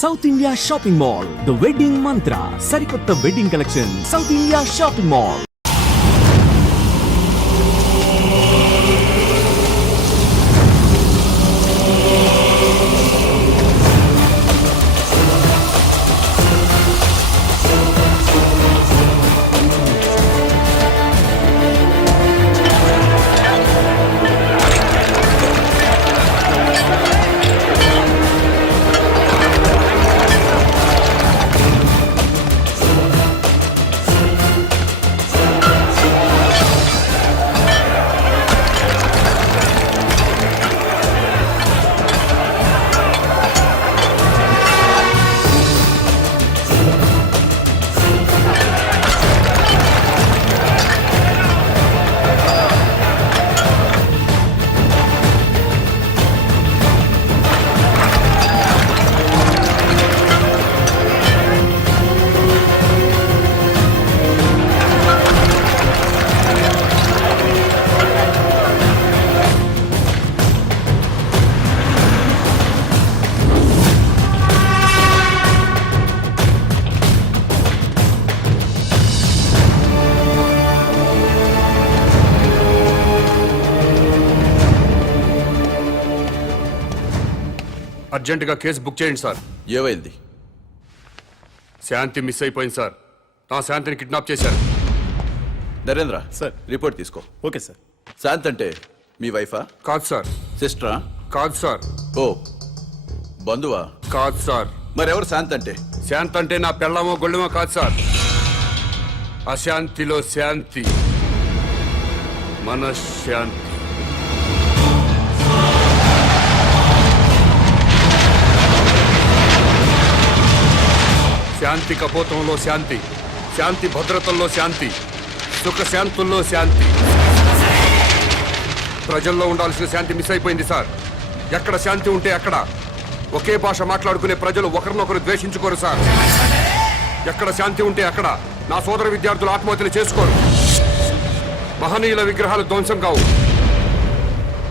South India shopping mall, the wedding Mantra, సరికొత్త wedding collection, South India shopping mall. అర్జెంటుగా case book చేయండి sir. ఏమైంది? Shanti miss అయిపోయింది sir. నా శాంతిని కిడ్నాప్ చేశారు. నరేంద్ర సార్. రిపోర్ట్ తీసుకో. Okay sir. శాంత్ అంటే మీ వైఫా? కాదు సార్. సిస్టరా? కాదు సార్. ఓ బంధువా? కాదు సార్. మరెవరు శాంత్ అంటే? శాంతి అంటే నా పెళ్ళమో గొళ్ళమో కాదు సార్. అశాంతిలో శాంతి, మనశ్శాంతి. శాంతి కపోతంలో శాంతి, శాంతి భద్రతల్లో శాంతి, సుఖశాంతుల్లో శాంతి. ప్రజల్లో ఉండాల్సిన శాంతి మిస్ అయిపోయింది సార్. ఎక్కడ శాంతి ఉంటే అక్కడ ఒకే భాష మాట్లాడుకునే ప్రజలు ఒకరినొకరు ద్వేషించుకోరు సార్. ఎక్కడ శాంతి ఉంటే అక్కడ నా సోదర విద్యార్థులు ఆత్మహత్యలు చేసుకోరు. మహనీయుల విగ్రహాలు ధ్వంసం కావు.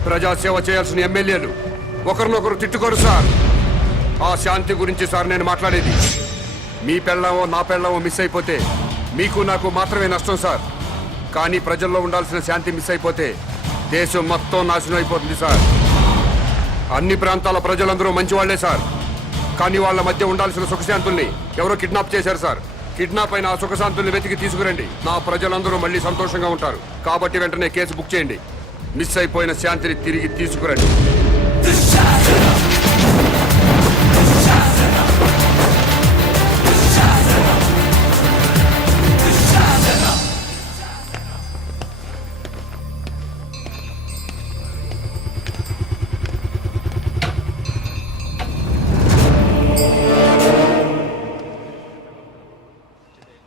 ప్రజాసేవ చేయాల్సిన ఎమ్మెల్యేలు ఒకరినొకరు తిట్టుకోరు సార్. ఆ శాంతి గురించి సార్ నేను మాట్లాడేది. మీ పెళ్ళామో నా పెళ్ళామో మిస్ అయిపోతే మీకు నాకు మాత్రమే నష్టం సార్. కానీ ప్రజల్లో ఉండాల్సిన శాంతి మిస్ అయిపోతే దేశం మొత్తం నాశనం అయిపోతుంది సార్. అన్ని ప్రాంతాల ప్రజలందరూ మంచివాళ్లే సార్. కానీ వాళ్ళ మధ్య ఉండాల్సిన సుఖశాంతుల్ని ఎవరో కిడ్నాప్ చేశారు సార్. కిడ్నాప్ అయిన ఆ సుఖశాంతుల్ని వెతికి తీసుకురండి. నా ప్రజలందరూ మళ్ళీ సంతోషంగా ఉంటారు. కాబట్టి వెంటనే కేసు బుక్ చేయండి. మిస్ అయిపోయిన శాంతిని తిరిగి తీసుకురండి.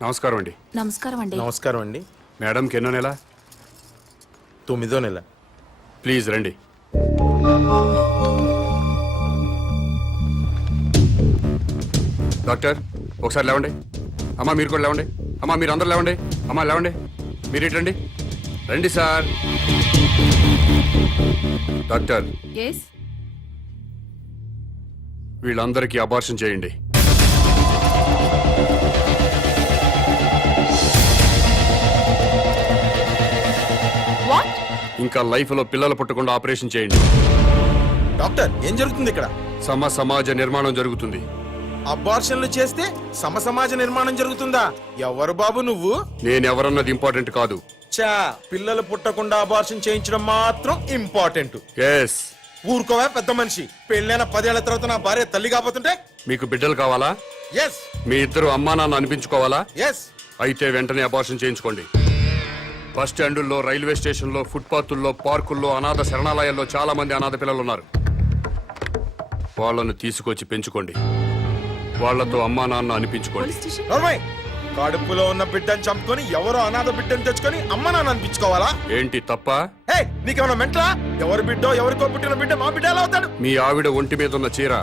నమస్కారం అండి. నమస్కారం అండి. నమస్కారం అండి. మేడంకి ఎన్నో నెల? 9వ నెల. ప్లీజ్ రండి. డాక్టర్ ఒకసారి లేవండి. అమ్మా మీరు కూడా లేవండి. అమ్మా మీరు అందరు లేవండి. అమ్మా లేవండి. మీరు ఇటు రండి. రండి సార్. డాక్టర్ వీళ్ళందరికీ అబార్షన్ చేయండి. ఇంకా లైఫ్ లో పిల్లలు పుట్టకుండా ఆపరేషన్ చేయండి. డాక్టర్ ఏం జరుగుతుంది ఇక్కడ? సమాజ నిర్మాణం జరుగుతుంది. అబార్షన్లు చేస్తే సమాజ నిర్మాణం జరుగుతుందా? ఎవరు బాబు నువ్వు? నేనెవరన్నది ఇంపార్టెంట్ కాదు. చా పిల్లలు పుట్టకుండా అబార్షన్ చేయించడం మాత్రం ఇంపార్టెంట్. ఎస్. ఊరుకోవా పెద్ద మనిషి. పెళ్ళైన 10 ఏళ్ల తర్వాత నా భార్య తల్లి కాకపోతుంటే? మీకు బిడ్డలు కావాలా? ఎస్. మీ ఇద్దరు అమ్మా నాన్న అనిపించుకోవాలా? ఎస్. అయితే వెంటనే అబార్షన్ చేయించుకోండి. బస్ స్టాండుల్లో, రైల్వే స్టేషన్లో, ఫుట్పాత్ల్లో, పార్కుల్లో, అనాథ శరణాలయాల్లో చాలా మంది అనాథ పిల్లలు ఉన్నారు. వాళ్ళను తీసుకొచ్చి పెంచుకోండి. వాళ్లతో అమ్మా నాన్న అనిపించుకోండి. కడుపులో ఉన్న బిడ్డను చంపుకొని ఎవరో అనాథ బిడ్డను తెచ్చుకొని అమ్మ నాన్న అనిపించుకోవాలా? ఏంటి తప్ప? నీకేమన్నా మెంట్లా? ఎవరి బిడ్డో ఎవరికో పుట్టిన బిడ్డ మా బిడ్డ ఎలా అవుతాడు? మీ ఆవిడ ఒంటి మీద ఉన్న చీర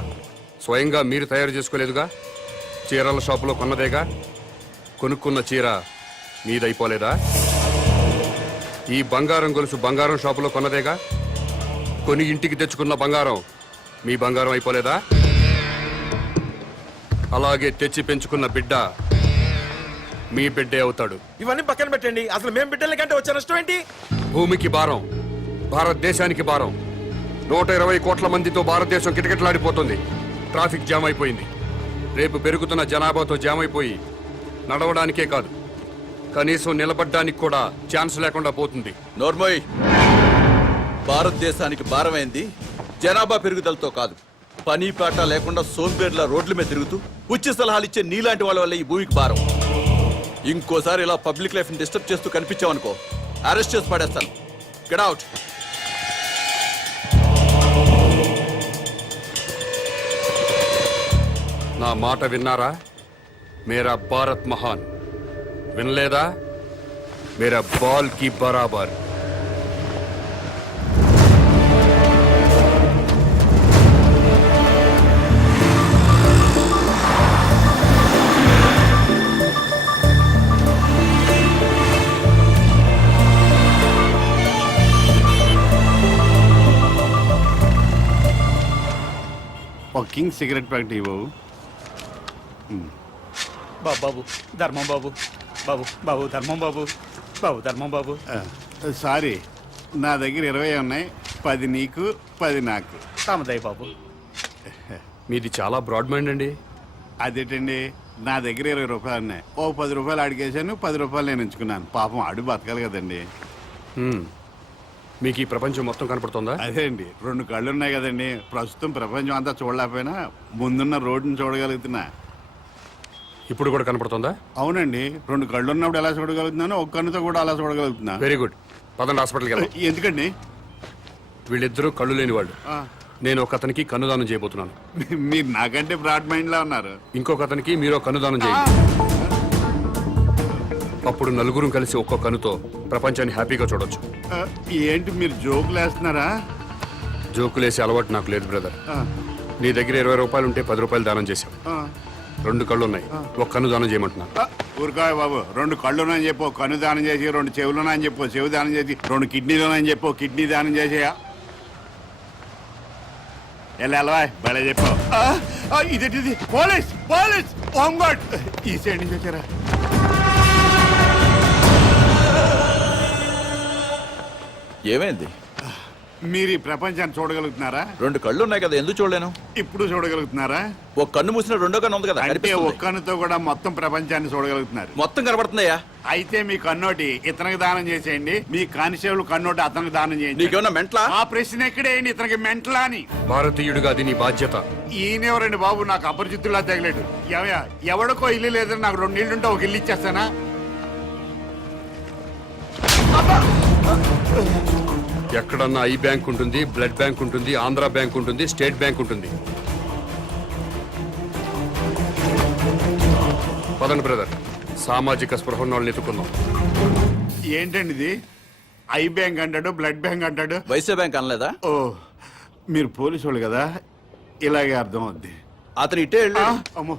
స్వయంగా మీరు తయారు చేసుకోలేదుగా? చీరల షాపులో కొన్నదేగా? కొనుక్కున్న చీర మీదైపోలేదా? ఈ బంగారం గొలుసు బంగారం షాపులో కొన్నదేగా? కొని ఇంటికి తెచ్చుకున్న బంగారం మీ బంగారం అయిపోలేదా? అలాగే తెచ్చి పెంచుకున్న బిడ్డ మీ బిడ్డే అవుతాడు. ఇవన్నీ పక్కన పెట్టండి, అసలు మేము బిడ్డల కంటే వచ్చే నష్టం ఏంటి? భూమికి భారం, భారతదేశానికి భారం. 120 కోట్ల మందితో భారతదేశం కిటకిటలాడిపోతుంది. ట్రాఫిక్ జామ్ అయిపోయింది. రేపు పెరుగుతున్న జనాభాతో జామ్ అయిపోయి నడవడానికే కాదు, కనీసం నిలబడ్డానికి కూడా ఛాన్స్ లేకుండా పోతుంది. నోర్మోయ్, భారతదేశానికి భారమైంది జనాభా పెరుగుదలతో కాదు, పని పాట లేకుండా సోంబేర్ల రోడ్ల మీద తిరుగుతూ ఉచిత సలహాలు ఇచ్చే నీలాంటి వాళ్ళ వల్ల ఈ భూమికి భారం. ఇంకోసారి ఇలా పబ్లిక్ లైఫ్ ని డిస్టర్బ్ చేస్తూ కనిపించావనుకో, అరెస్ట్ చేసి పడేస్తాను. Get out. నా మాట విన్నారా? మేరా భారత్ మహాన్. వినలేదా? మేరా బాల్ కి బరాబర్. ఒక కింగ్ సిగరెట్ ప్యాకెట్ ఇవ్వవు. బాబు ధర్మం బాబు, బాబు బాబు ధర్మం బాబు, బాబు ధర్మం బాబు. సారీ, నా దగ్గర 20 ఉన్నాయి. 10 నీకు, 10 నాకు. తామదయ్య బాబు. మీది చాలా బ్రాడ్ మైండ్ అండి. అదేంటండి, నా దగ్గర 20 రూపాయలు ఉన్నాయి. ఓ 10 రూపాయలు అడిగేశాను, 10 రూపాయలు నేను ఉంచుకున్నాను. పాపం అడు బతకాలి కదండి. మీకు ఈ ప్రపంచం మొత్తం కనపడుతుందా? అదే అండి, 2 కళ్ళు ఉన్నాయి కదండి. ప్రస్తుతం ప్రపంచం అంతా చూడలేకపోయినా ముందున్న రోడ్డుని చూడగలుగుతున్నా. ఇప్పుడు కూడా కనపడుతుందా? అవునండి, 2 కళ్ళు ఉన్నప్పుడు ఎలా చూడగలుగుతున్నాను, ఒక కన్నుతో కూడా అలా చూడగలుగుతున్నా. Very good. పదండి హాస్పిటల్కి వెళ్దాం. ఎందుకండి? వీళ్ళిద్దరూ కళ్ళు లేని వాళ్ళు. నేను ఒక అతనికి కన్నుదానం చేయబోతున్నాను. మీరు నాకంటే బ్రాడ్ మైండ్ లా ఉన్నారు. ఇంకొక అతనికి మీరు కన్నుదానం చేయండి. అప్పుడు నలుగురు కలిసి ఒక్కో కన్నుతో ప్రపంచాన్ని హ్యాపీగా చూడొచ్చు. ఏంటి మీరు జోకులు వేస్తున్నారా? జోకులేసే అలవాటు నాకు లేదు బ్రదర్. నీ దగ్గర 20 రూపాయలు ఉంటే 10 రూపాయలు దానం చేశావు. 2 కళ్ళు ఉన్నాయి, ఒక కన్ను దానం చేయమంటున్నా. ఊరుకోయ్ బాబు, 2 కళ్ళున్నాయని చెప్పు, కన్ను దానం చేసి, 2 చెవులున్నాయని చెప్పు, చెవు దానం చేసి, 2 కిడ్నీలున్నాయని చెప్పు, కిడ్నీ దానం చేసేయా. ఎలా భలే చెప్పావు. ఇదేంటిది? పోలీస్ పోలీస్ హోమ్ గార్డ్ ఈ సైడ్ నుంచి వచ్చారా? ఏమైంది? మీరు ఈ ప్రపంచాన్ని చూడగలుగుతున్నారా? 2 కళ్ళు ఉన్నాయి కదా, ఎందుకు చూడలేను? ఇప్పుడు చూడగలుగుతున్నారా? ఒక కన్ను మూసిన రెండో కన్ను ఉంది కదా, అంటే కనిపిస్తుంది. ఒక్క కన్నుతో కూడా మొత్తం ప్రపంచాన్ని చూడగలుగుతున్నారు. మొత్తం కనబడుతుందయ్యా. అయితే మీ కన్నోటి ఇతనికి దానం చేసేయండి, మీ కానిస్టేబుల్ కన్నోటి అతనికి దానం చేయండి. నీకేమన్నా మెంట్లా? ఆ ప్రశ్న ఎక్కడేయండి, ఇతనికి మెంటలా అని. భారతీయుడిగా అది నీ బాధ్యత. ఈయనెవరండి బాబు, నాకు అపరిచితుల్లా తగిలేడు. ఎవడికో ఇల్లు లేదని నాకు 2 ఇల్లుంటే ఒక ఇల్లు ఇచ్చేస్తానా? ఎక్కడన్నా ఐ బ్యాంక్ ఉంటుంది, బ్లడ్ బ్యాంక్ ఉంటుంది, ఆంధ్ర బ్యాంక్ ఉంటుంది, స్టేట్ బ్యాంక్ ఉంటుంది. పదండి బ్రదర్, సామాజిక స్పృహ ఉన్న వాళ్ళని ఎత్తుకుందాం. ఏంటండి ఇది? ఐ బ్యాంక్ అంటాడు, బ్లడ్ బ్యాంక్ అంటాడు. వైసే బ్యాంక్ అనలేదా? ఓ, మీరు పోలీసు వాళ్ళు కదా, ఇలాగే అర్థం అవుద్ది. అతను ఇట్టే వెళ్ళు. అమ్మో,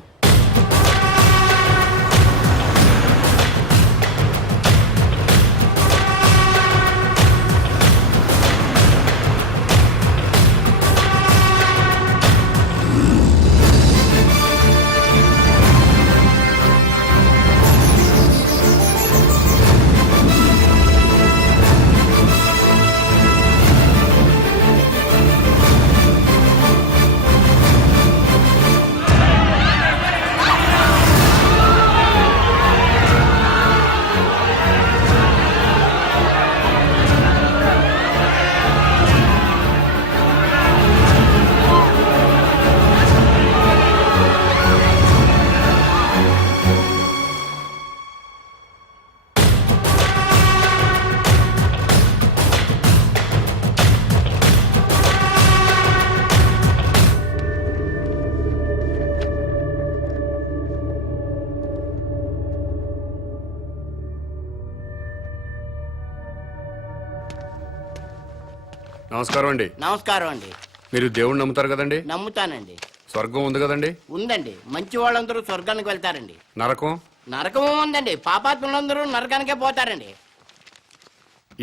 నమస్కారం అండి. నమస్కారం అండి. మీరు దేవుణ్ణి నమ్ముతారు కదండి? నమ్ముతానండి. స్వర్గం ఉంది కదండి? ఉందండి. మంచి వాళ్ళందరూ స్వర్గానికి వెళ్తారండి. నరకం? నరకము ఉందండి. పాపాత్ములందరూ నరకానికే పోతారండి.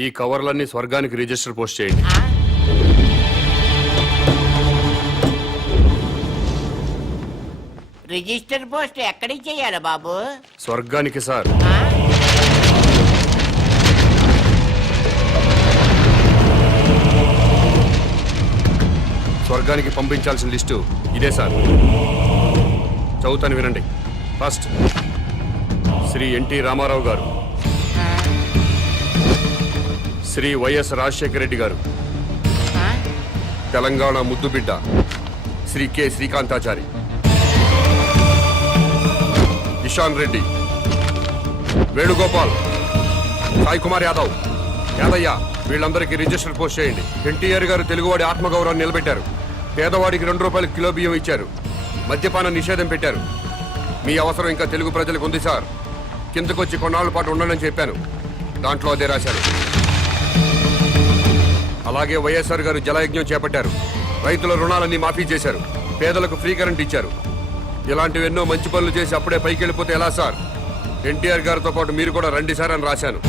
ఈ కవర్లన్నీ స్వర్గానికి రిజిస్టర్ పోస్ట్ చేయండి. ఆ? రిజిస్టర్ పోస్ట్ ఎక్కడికి చెయ్యాలి బాబు? స్వర్గానికి సార్. ఆ? స్వర్గానికి పంపించాల్సిన లిస్టు ఇదే సార్. చదువుతాను వినండి. ఫస్ట్ శ్రీ ఎన్టీ రామారావు గారు, శ్రీ వైఎస్ రాజశేఖర రెడ్డి గారు, ఆ? తెలంగాణ ముద్దుబిడ్డ శ్రీ కె శ్రీకాంతాచారి, ఇషాన్ రెడ్డి, వేణుగోపాల్, సాయి కుమార్ యాదవ్, యాదయ్య, వీళ్ళందరికీ రిజిస్టర్ పోస్ట్ చేయండి. ఎన్టీఆర్ గారు తెలుగువాడి ఆత్మగౌరవాన్ని నిలబెట్టారు. పేదవాడికి 2 రూపాయలు కిలో బియ్యం ఇచ్చారు. మద్యపాన నిషేధం పెట్టారు. మీ అవసరం ఇంకా తెలుగు ప్రజలకు ఉంది సార్. కిందకొచ్చి కొన్నాళ్ళ పాటు ఉండనని చెప్పాను. దాంట్లో అదే రాశారు. అలాగే వైఎస్ఆర్ గారు జలయజ్ఞం చేపట్టారు. రైతుల రుణాలన్నీ మాఫీ చేశారు. పేదలకు ఫ్రీ కరెంట్ ఇచ్చారు. ఇలాంటివెన్నో మంచి పనులు చేసి అప్పుడే పైకి వెళ్ళిపోతే ఎలా సార్? ఎన్టీఆర్ గారితో పాటు మీరు కూడా రండి సార్ అని రాశాను.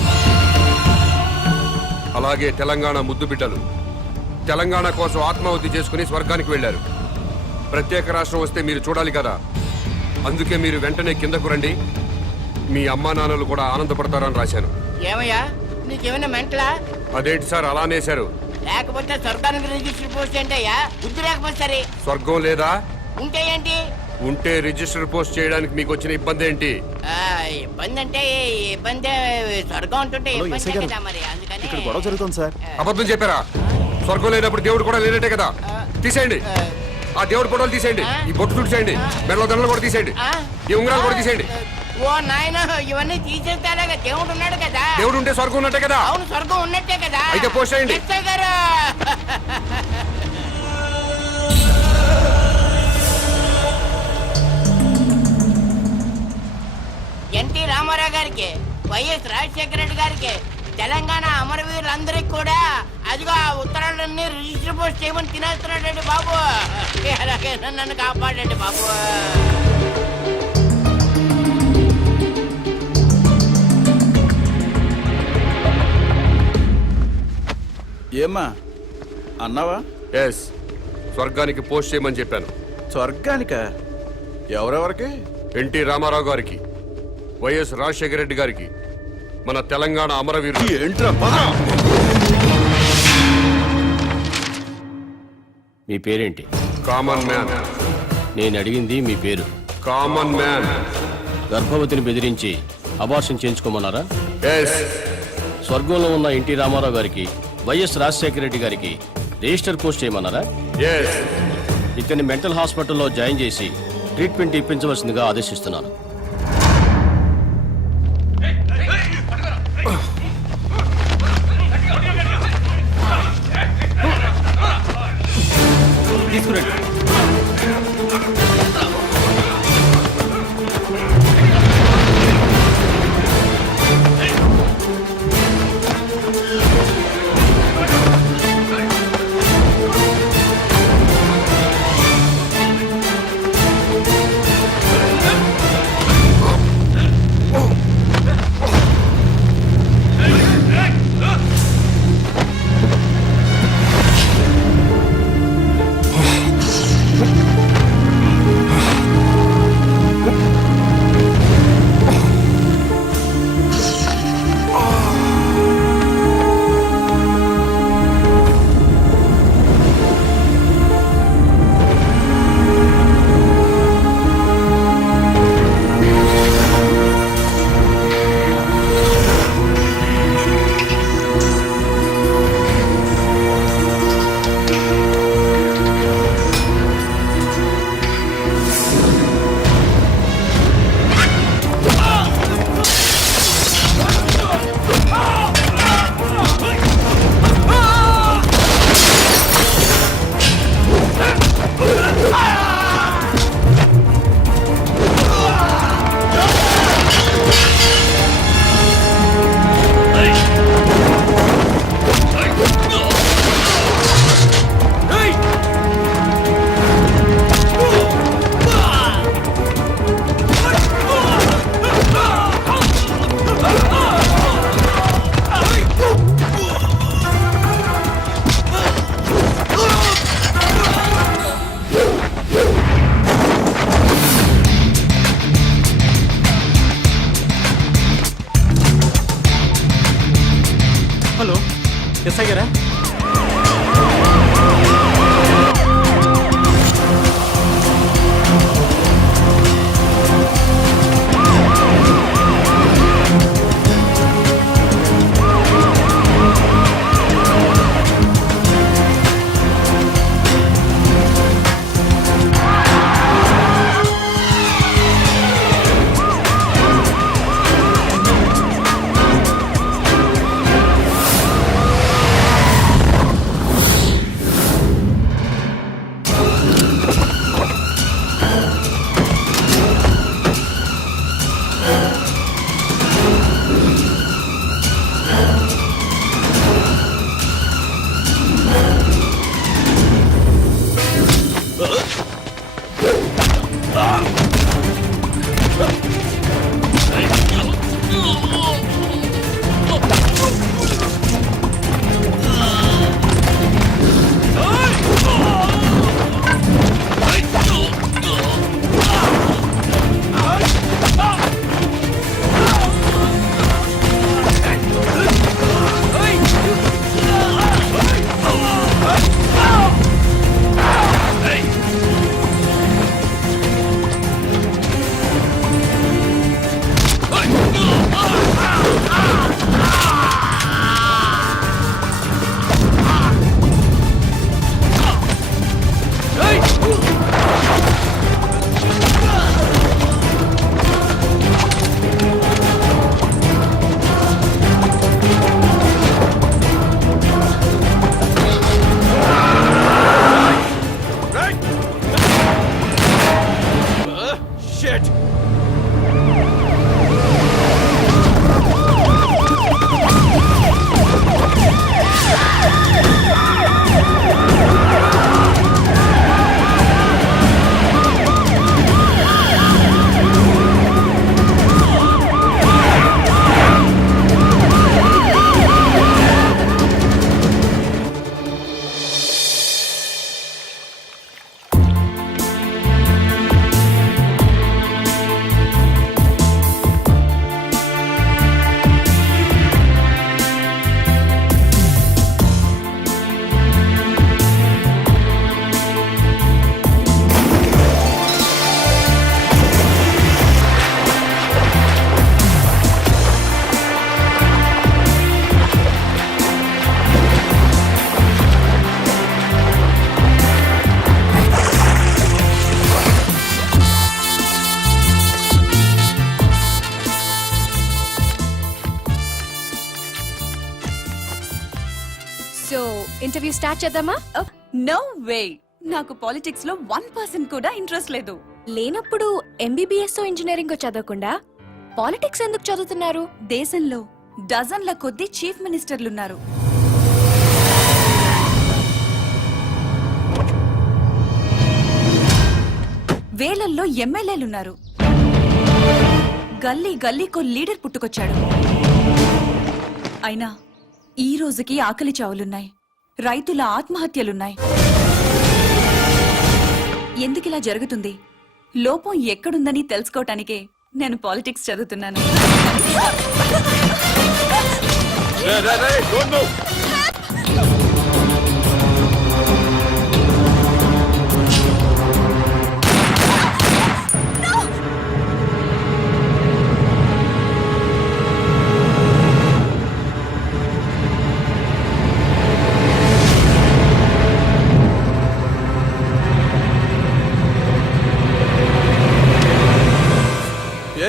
అలాగే తెలంగాణ ముద్దుబిడ్డలు తెలంగాణ కోసం ఆత్మాహుతి చేసుకుని స్వర్గానికి వెళ్లారు. ప్రత్యేక రాష్ట్రం వస్తే మీరు చూడాలి కదా, అందుకే మీరు వెంటనే కిందకు రండి. మీ అమ్మా నాన్నలు కూడా ఆనందపడతారని రాశాను. ఏమయ్యా, నీకేమైనా మెంటలా? అదేంటి సార్ అలా అనేశారు? లేకపోతే స్వర్గానికి రిజిస్టర్ పోస్ట్ ఏంటయ్యా? బుద్ధి లేకపోతే సరే. స్వర్గం లేదా? ఉంటే ఏంటి? ఉంటే రిజిస్టర్ పోస్ట్ చేయడానికి మీకు వచ్చిన ఇబ్బంది ఏంటి? ఇబ్బంది అంటే ఇబ్బంది, స్వర్గం ఉంటుంటే ఇబ్బంది కదా మరి. అందుకని ఇక్కడ గొడవ జరుగుతుంది సార్. అబద్ధం చెప్పారా? స్వర్గం లేనప్పుడు దేవుడు కూడా లేనట్టే కదా. తీసేయండి, ఆ దేవుడి ఫోటోలు తీసేయండి. ఈ బొట్టు తుడిచేయండి. మెడలో దండలు కూడా తీసేయండి. ఈ ఉంగరాలు కూడా తీసేయండి. ఓ నాయన, ఇవన్నీ తీసేస్తారా? దేవుడు ఉన్నాడు కదా. దేవుడు ఉంటే స్వర్గం ఉన్నట్టే కదా. అవును, స్వర్గం ఉన్నట్టే కదా. అయితే పోస్ట్ చేయండి. ఎస్ఐ గారు, ఎన్టీ రామారావు గారికి, వైఎస్ రాజశేఖర రెడ్డి గారికి, తెలంగాణ అమరవీరులందరికీ కూడా అదిగో ఆ ఉత్తరాలన్నీ రిజిస్టర్ పోస్ట్ చేయమని తినేస్తున్నాడండి బాబు. అలాగే నన్ను కాపాడండి బాబు. ఏమ్మా అన్నావా? ఎస్, స్వర్గానికి పోస్ట్ చేయమని చెప్పాను. స్వర్గానిక? ఎవరెవరికి? ఎన్టీ రామారావు గారికి, వైఎస్ రాజశేఖర రెడ్డి గారికి, మన తెలంగాణ అమరవీరులు. ఏంట్రా మీ పేరేంటి? Common man. నేను అడిగింది మీ పేరు. Common man. గర్భవతిని బెదిరించి అబార్షన్ చేయించుకోమన్నారా? ఎస్. స్వర్గంలో ఉన్న ఎన్టీ రామారావు గారికి, వైఎస్ రాజశేఖర రెడ్డి గారికి రిజిస్టర్ పోస్ట్ చేయమన్నారా? ఎస్. ఇతన్ని మెంటల్ హాస్పిటల్లో జాయిన్ చేసి ట్రీట్మెంట్ ఇప్పించవలసిందిగా ఆదేశిస్తున్నాను. తీసుకురండి. గారా? సో ఇంటర్వ్యూ స్టార్ట్ చేద్దామా? నో వే, నాకు పాలిటిక్స్ లో 1% కూడా ఇంట్రెస్ట్ లేదు. లేనప్పుడు ఎంబీబీఎస్ ఇంజనీరింగ్ చదవకుండా పాలిటిక్స్ ఎందుకు చదువుతున్నారు? దేశంలో డజన్ల కొద్దీ చీఫ్ మినిస్టర్లున్నారు. వేలల్లో ఎమ్మెల్యేలున్నారు. గల్లీ గల్లీకో లీడర్ పుట్టుకొచ్చాడు. అయినా ఈ రోజుకి ఆకలి చావులున్నాయి, రైతుల ఆత్మహత్యలున్నాయి. ఎందుకిలా జరుగుతుంది? లోపం ఎక్కడుందని తెలుసుకోవటానికే నేను పాలిటిక్స్ చదువుతున్నాను.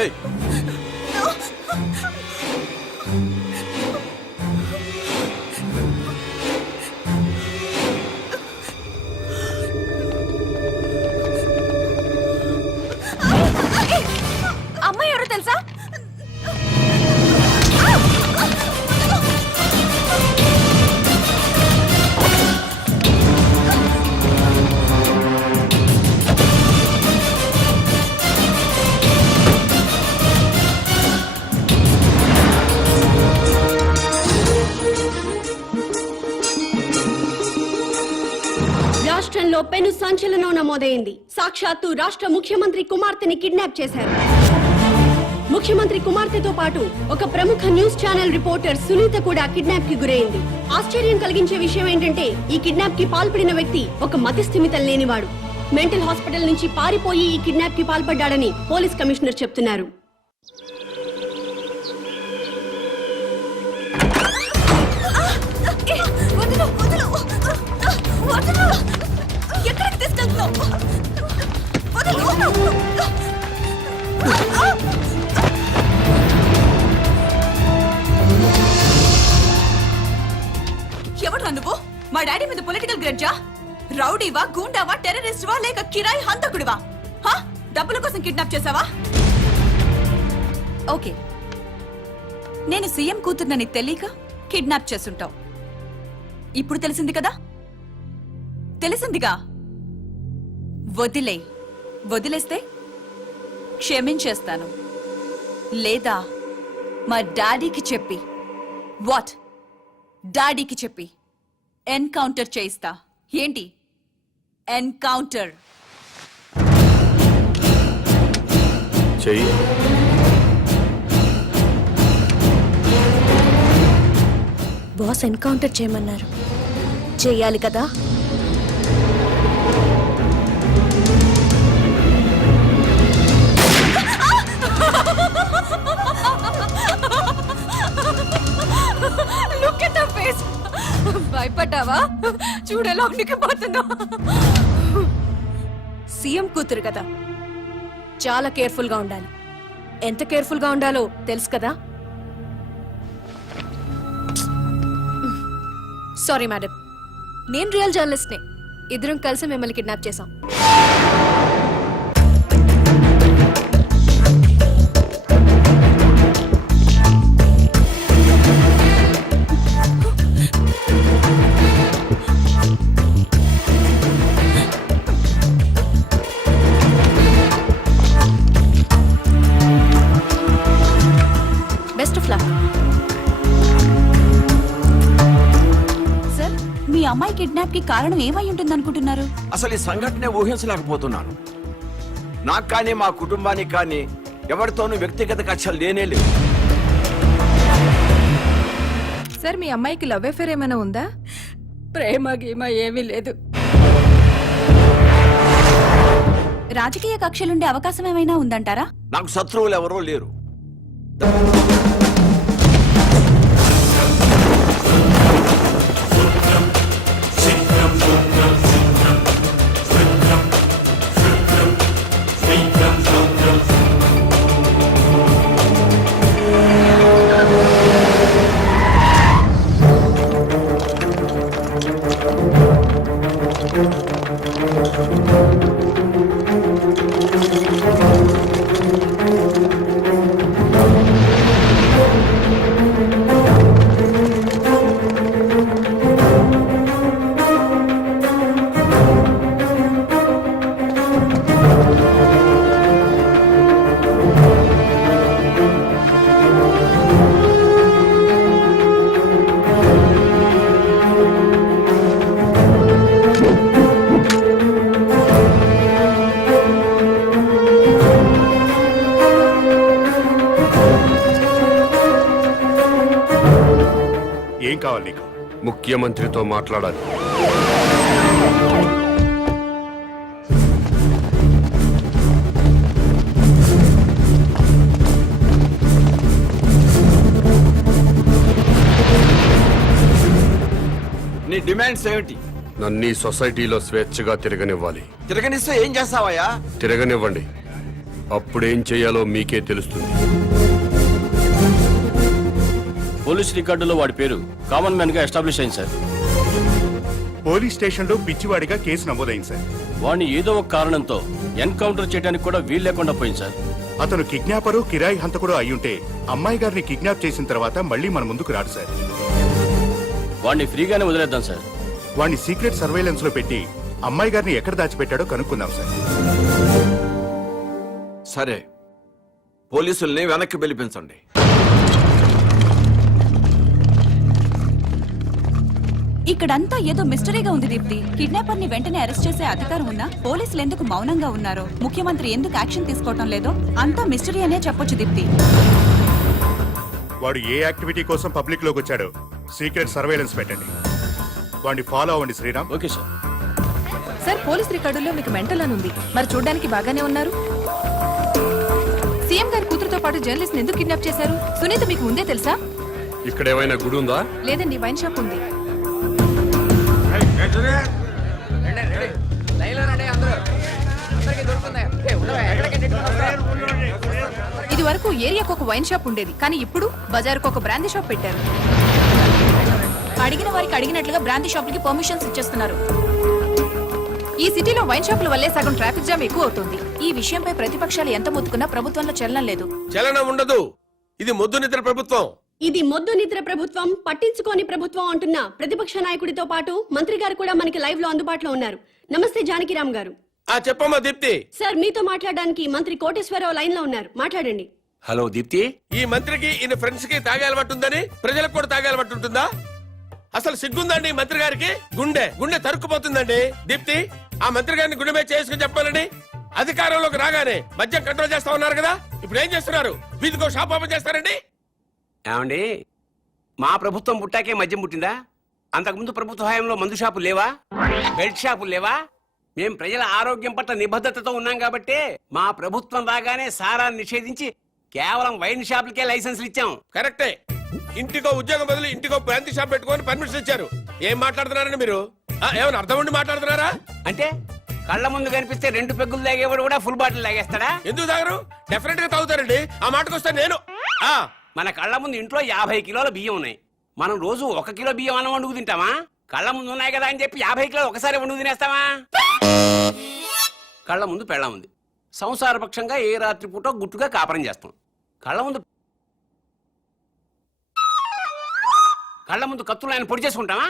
ఏయ్, అమ్మాయి ఎవరో తెలుసా? రాష్ట్రంలో పెను సంచలనం నమోదైంది. సాక్షాత్తు రాష్ట్ర ముఖ్యమంత్రి కుమార్తెని కిడ్నాప్ చేశారు. ముఖ్యమంత్రి కుమార్తెతో పాటు ఒక ప్రముఖ న్యూస్ ఛానల్ రిపోర్టర్ సునీత కూడా కిడ్నాప్ కి గురైంది. ఆశ్చర్యం కలిగించే విషయం ఏంటంటే ఈ కిడ్నాప్ కి పాల్పడిన వ్యక్తి ఒక మతిస్థిమితం లేనివాడు. మెంటల్ హాస్పిటల్ నుంచి పారిపోయి ఈ కిడ్నాప్ కి పాల్పడ్డాడని పోలీస్ కమిషనర్ చెప్తున్నారు. ఎక్కడికి తీసుకెళ్తున్నావు? ఎవడ్రా నువ్వు? మా డాడీ మీద పొలిటికల్ గ్రడ్జా? రౌడీవా, గూండావా, టెర్రరిస్టువా లేక కిరాయి హంతకుడివా? డబ్బుల కోసం కిడ్నాప్ చేసావా? ఓకే, నేను సీఎం కూతుర్నని తెలియక కిడ్నాప్ చేసుంటావు. ఇప్పుడు తెలిసింది కదా? తెలిసిందిగా. వదిలేస్తే క్షమించేస్తాను, లేదా మా డాడీకి చెప్పి డాడీకి చెప్పి ఎన్కౌంటర్ చేయిస్తా. ఏంటి ఎన్కౌంటర్? చెయ్యి. బాస్ ఎన్కౌంటర్ చేయమన్నారు, చేయాలి కదా. Look at the face. భయపడ్డావా? చూడేలా ఉనికిపోతున్నా. సీఎం కూతురు కదా, చాలా కేర్ఫుల్ గా ఉండాలి. ఎంత కేర్ఫుల్ గా ఉండాలో తెలుసు కదా. సారీ మేడం, నేను రియల్ జర్నలిస్ట్ నే. ఇద్దరం కలిసి మిమ్మల్ని కిడ్నాప్ చేశాం. Best of luck. సార్, మీ అమ్మాయి కిడ్నాప్ కి కారణం ఏమై ఉంటుంది అనుకుంటున్నారు? అసలు ఈ సంఘటనే ఊహించలేకపోతున్నాను. నాకు కానీ మా కుటుంబానికి కానీ ఎవరితోనూ వ్యక్తిగత కక్షలు లేనే లేవు. సార్, మీ అమ్మాయికి లవ్ అఫేర్ ఏమైనా ఉందా? ప్రేమ గీమ ఏమీ లేదు. రాజకీయ కక్షలుండే అవకాశం ఏమైనా ఉందంటారా? నాకు శత్రువులు ఎవరూ లేరు. ఏం కావాలి నీకు? ముఖ్యమంత్రితో మాట్లాడాలి. నీ డిమాండ్స్ ఏమిటి? నన్ను ఈ సొసైటీలో స్వేచ్ఛగా తిరగనివ్వాలి. తిరగనిస్తే ఏం చేస్తావయ్యా? తిరగనివ్వండి, అప్పుడేం చేయాలో మీకే తెలుస్తుంది. పోలీస్ రికార్డులో వాడి పేరు కామన్ మ్యాన్ గా ఎస్టాబ్లిష్ అయింది సార్. పోలీస్ స్టేషన్లో పిచ్చివాడిగా కేసు నమోదైంది సార్. వాడిని ఏదో ఒక కారణంతో ఎన్కౌంటర్ చేయడానికి కూడా వీలు లేకుండా పోయింది సార్. అతను కిడ్నాపరు, కిరాయి హంతకుడు అయ్యుంటే అమ్మాయి గారిని కిడ్నాప్ చేసిన తర్వాత మళ్ళీ మన ముందుకు రాడు సార్. వాడిని ఫ్రీగానే వదిలేద్దాం సార్. వాడిని సీక్రెట్ సర్వేలెన్స్ లో పెట్టి అమ్మాయి గారిని ఎక్కడ దాచిపెట్టాడో కనుక్కుందాం సార్. సరే, పోలీసుల్ని వెనక్కి పిలిపించండి. ఇక్కడంతా ఏదో మిస్టరీగా ఉంది దీప్తి. కిడ్నాపర్ ని వెంటనే అరెస్ట్ చేసే అధికారం ఉన్నా పోలీసులు ఎందుకు మౌనంగా ఉన్నారో, ముఖ్యమంత్రి ఎందుకు యాక్షన్ తీసుకోవటం లేదో అంతా మిస్టరీ అనే చెప్పొచ్చు దీప్తి. వాడు ఏ యాక్టివిటీ కోసం పబ్లిక్ లోకి వచ్చాడో సీక్రెట్ సర్వేలెన్స్ పెట్టండి. వాడిని ఫాలో అవ్వండి Sriram. Okay sir. Sir police రికార్డుల్లో మీకు మెంటల్ అని ఉంది, మరి చూడడానికి బాగానే ఉన్నారు. సీఎం గారి కూతురుతో పాటు జర్నలిస్ట్ ఎందుకు కిడ్నాప్ చేశారు? సునీత మీకు ముందే తెలుసా? ఇక్కడ ఏమైనా గుడి ఉందా? లేదండి, వైన్ షాప్ ఉంది. ఇది వరకు ఏరియాకు ఒక వైన్ షాప్ ఉండేది, కానీ ఇప్పుడు బజారుకు ఒక బ్రాందీ షాప్ పెట్టారు. అడిగిన వారికి అడిగినట్లుగా బ్రాందీ షాపులకి పర్మిషన్స్ ఇచ్చేస్తున్నారు. ఈ సిటీలో వైన్ షాపుల వల్లే సగం ట్రాఫిక్ జామ్ ఎక్కువ అవుతుంది. ఈ విషయంపై ప్రతిపక్షాలు ఎంత మొత్తుకున్నా ప్రభుత్వంలో చలనం లేదు. చలనం ఉండదు. ఇది మొద్దు నిద్ర ప్రభుత్వం. ఇది మొద్దు నిద్ర ప్రభుత్వం, పట్టించుకోని ప్రభుత్వం అంటున్న ప్రతిపక్ష నాయకుడితో పాటు మంత్రి గారు కూడా మనకి లైవ్ లో అందుబాటులో ఉన్నారు. నమస్తే జానకిరామ్ గారు. చెప్పమ్మా దీప్తి. సార్ మీతో మాట్లాడడానికి మంత్రి కోటేశ్వరరావు లైన్ లో ఉన్నారు, మాట్లాడండి. హలో దీప్తి. ఈ మంత్రికి ఈయన ఫ్రెండ్స్ కి తాగే అలవాటు ఉందని ప్రజలకు కూడా తాగే అలవాటు ఉంటుందా? అసలు సిగ్గుందండి మంత్రి గారికి? గుండె తరుక్కుపోతుందండి. దీప్తి, ఆ మంత్రి గారిని గుండె మీద చేసుకుని చెప్పాలండి. అధికారంలోకి రాగానే మద్యం కంట్రోల్ చేస్తా ఉన్నారు కదా, ఇప్పుడు ఏం చేస్తున్నారు? వీధికో షాప్ ఓపెన్ చేస్తారండి. ఏమండి, మా ప్రభుత్వం పుట్టాకే మద్యం పుట్టిందా? అంతకుముందు ప్రభుత్వ హయాంలో మందు షాపులు లేవా? బెల్ట్ షాపులు లేవా? మేం ప్రజల ఆరోగ్యం పట్ల నిబద్ధతతో ఉన్నాం కాబట్టి మా ప్రభుత్వం రాగానే సారాన్ని నిషేధించి కేవలం వైన్ షాపులకే లైసెన్సులు ఇచ్చాం. కరెక్టే. ఇంటికో ఉద్యోగం బదులు ఇంటికో బ్రాంతి షాప్ పెట్టుకొని పర్మిషన్ ఇచ్చారు. ఏం మాట్లాడుతున్నారండి మీరు? ఏమైనా అర్థం ఉండి మాట్లాడుతున్నారా? అంటే కళ్ళ ముందు కనిపిస్తే 2 పెగ్గులు తాగేవాడు కూడా ఫుల్ బాటిల్ తాగేస్తాడా? ఎందుకు తాగరు? డెఫినెట్ గా తాగుతారండి. ఆ మాటకు వస్తే నేను మన కళ్ళ ముందు ఇంట్లో 50 కిలోల బియ్యం ఉన్నాయి. మనం రోజు 1 కిలో బియ్యం అన్నం వండుకు తింటామా? కళ్ళ ముందు ఉన్నాయి కదా అని చెప్పి 50 కిలోలు ఒకసారి వండుకు తినేస్తామా? కళ్ళ ముందు పెళ్ళం ఉంది. సంసారపక్షంగా ఏ రాత్రి పూట గుట్టుగా కాపురం చేస్తాం. కళ్ళ ముందు కత్తులు ఆయన పొడి చేసుకుంటామా?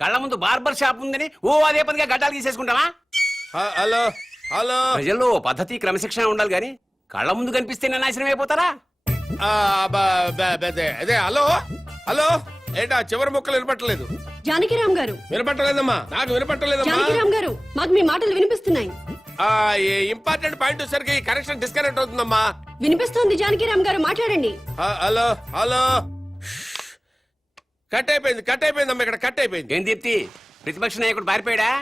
కళ్ళ ముందు బార్బర్ షాప్ ఉందని అదే పనిగా గడ్డాలు తీసేసుకుంటామా? Hello hello. ప్రజల్లో పద్ధతి క్రమశిక్షణ ఉండాలి గాని కళ్ళ ముందు కనిపిస్తే నాశనం అయిపోతారా? అదే హలో హలో. ఏంటా చివరి ముక్కలు వినపట్టలేదు? జానకిరామ్ గారు. వినపట్టలేదమ్మా, నాకు వినపట్టలేదమ్మా. జానకిరామ్ గారు, మాకు మీ మాటలు వినిపిస్తున్నాయి. ఇంపార్టెంట్ పాయింట్ వచ్చేసరికి కనెక్షన్ డిస్కనెక్ట్ అవుతుందమ్మా. వినిపిస్తోంది జానకిరామ్ గారు, మాట్లాడండి. Hello hello. కట్ అయిపోయిందమ్మా, ఇక్కడ కట్ అయిపోయింది. ఏం దీప్తి, ప్రతిపక్ష నాయకుడు పారిపోయాడా?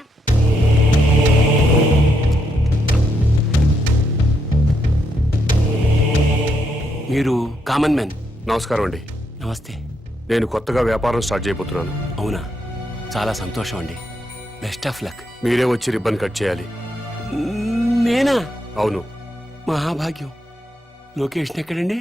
మీరు కామన్ మ్యాన్. నమస్కారం అండి. నమస్తే. నేను కొత్తగా వ్యాపారం స్టార్ట్ చేయబోతున్నాను. అవునా, చాలా సంతోషం అండి. Best of luck. మీరే వచ్చి రిబ్బన్ కట్ చేయాలి. నేనా? అవును. మహాభాగ్యం. లొకేషన్ ఎక్కడండి?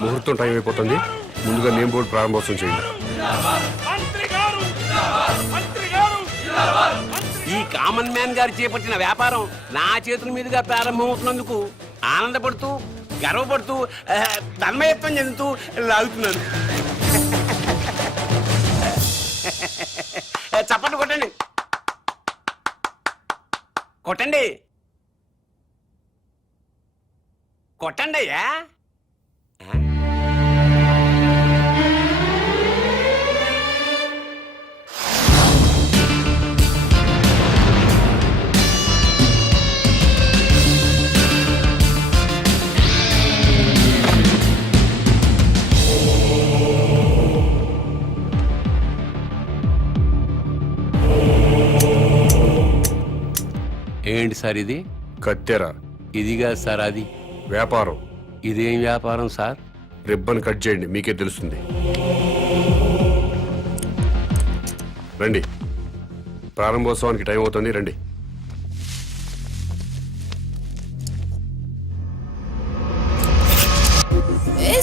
ముహూర్తం టైం అయిపోతుంది. ముందుగా నేమ్ బోర్డు ప్రారంభోత్సవం చేయండి. ఈ కామన్ మ్యాన్ గారు చేపట్టిన వ్యాపారం నా చేతుల మీదుగా ప్రారంభమవుతున్నందుకు ఆనందపడుతూ గర్వపడుతూ తన్మయత్వం చెందుతూ లాగుతున్నాను. చప్పట్లు కొట్టండి, కొట్టండి, కొట్టండి అయ్యా. ఏంటి సార్ ఇది? కత్తెర. ఇదిగా సార్ అది వ్యాపారం. ఇదేం వ్యాపారం సార్? రిబ్బన్ కట్ చేయండి, మీకే తెలుస్తుంది. రండి, ప్రారంభోత్సవానికి టైం అవుతుంది. రండి.